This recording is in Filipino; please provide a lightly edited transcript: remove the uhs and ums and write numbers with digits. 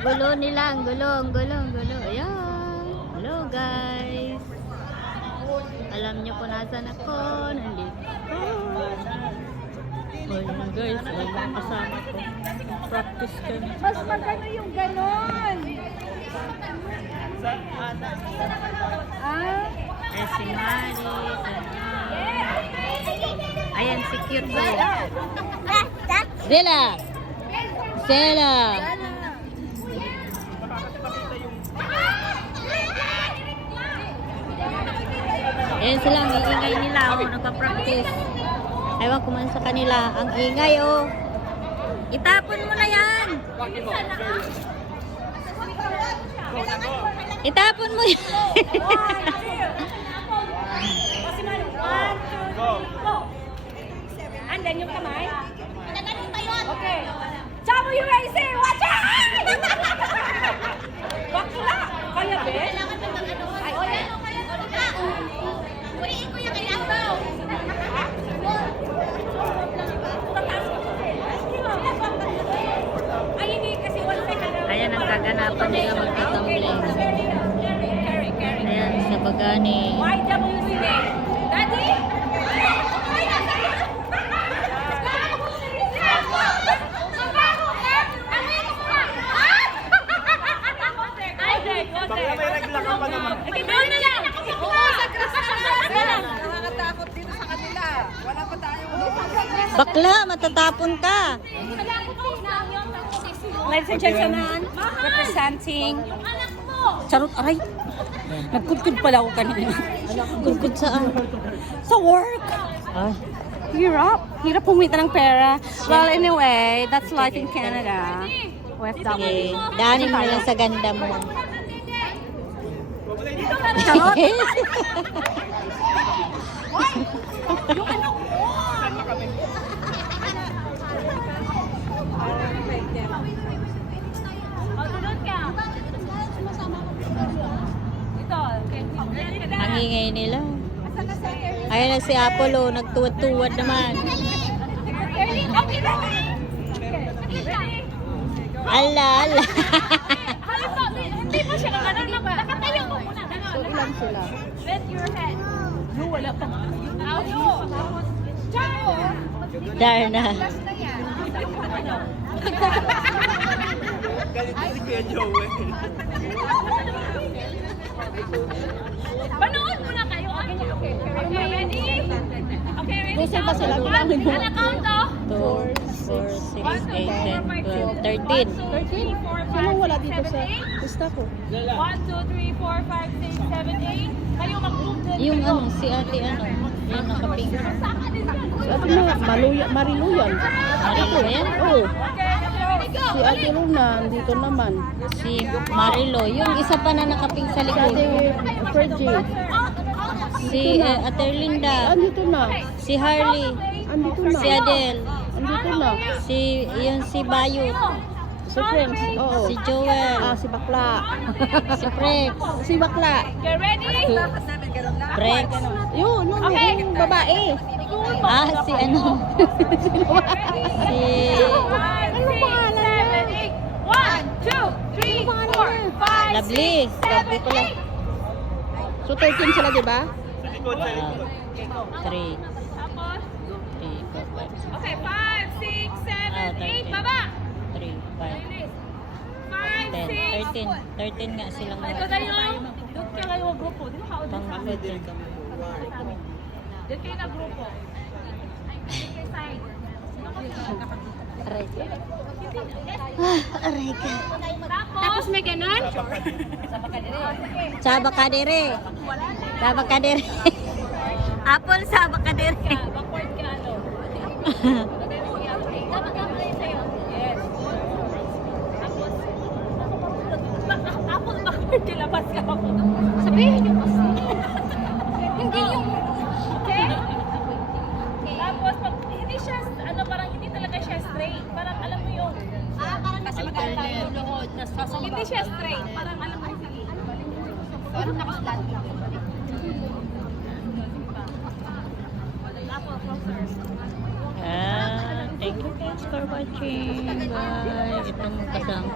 gulo nila. Ang gulo, ang gulo, ang gulo. Ayan. Hello guys. Alam niyo kung nasan ako. Nandito. Ayan guys. Ayan kasama ko. Practice kami. Mas magano yung ganon. Ah? Eh, si Mari. Ayan, si cute ko. Stella! Stella! Ayan sila, ang iingay nila. Oh, nagpa-practice. Ewan ko man sa kanila. Ang ingay, oh. Itapon mo na yan! Itapon mo yan! Andan yung kamay? Okay. Chavo USA! Watch out! Bakla! Kaya ba? Ay, kaya. Uliin ko yung kailangan. Ay, hindi kasi 1 second. Ayan ang kaganapan nila magtatumbling. Ayan, sa bagani. YWCA. Daddy? Bakla may naglaka pa naman. Doon na lang! Oo, sa lang! Nakakatakot dito sa kanila. Wala pa tayo. Bakla, matatapon ka. Ladies and gentlemen, representing Charot, aray. Nagkudkud pala ako kanina. Kudkud saan? Sa work. Ay. Hirap. Hirap pumita ng pera. Well, anyway, that's life in Canada. OFW. Okay. Daanin mo lang sa ganda mo. Charot. Ang ingay nila. Ayan na si Apollo, nagtuwad-tuwad naman. Ala, ala. Hindi mo siya kakanan na ba? Nakatayo mo muna. So, ilan sila? Bend your head. No, wala pa. Ciao! Darna. Galit si Kuya Joey. Panood muna kayo. Okay, ready? Okay, ready? Gusto pa sila. Bilangin mo. Ano count to? 2, 4, 6, 8, 10, 12, 13. 13? Sino wala dito sa lista ko? 1, 2, 3, 4, 5, 6, 7, 8. Kayo mag-group din. Yung ano, si ate ano, yung nakapink. Si Ate Mariluyan. Marilo yan? Oo. Okay, go. Si Ate Luna, dito naman. Si Marilo. Yung isa pa na nakapink sa Si likod. Ate Fergie. Si Ate Linda. Andito na. Si Harley. Andito na. Si Adele. Andito na. Si Bayot. Si Friends. Oo. Si Joel. Si Bakla. Si Prex. Si Bakla. Okay, ready? Prex. Yun, yun. Okay. Yung babae. Si ano? Si... Ano pangalan niya? 1, 2, 3, 4, 5, Lovely. 6, 7, 8. So 13 sila, di ba? Sa likod, sa likod. 3, Tapos, 4, 5, 6, okay, 5, 6, 7, 8. Baba. 3, 5, 5, 6. 10, 13 nga silang Ito tayo. Doon kayo kayo grupo. Di ba ka-audio? pang-14. Doon kayo na grupo. Okay, side. Aray ka. Aray ka. Tapos may ganun? Saba ka dire. Saba ka dire. Apple, saba ka dire. Backward ka, ano? Dapat lang sa'yo. Yes. Tapos, apple backward, kilabas ka ako. Sabihin niyo kasi. Hindi yung... Okay? Tapos, hindi siya, ano, parang hindi talaga siya straight. Parang alam mo yung... parang kasi maganda yung luhod. Hindi siya straight. Parang alam mo yung... Parang nakaslat lang. Thank you guys for watching. Bye. Itong kasang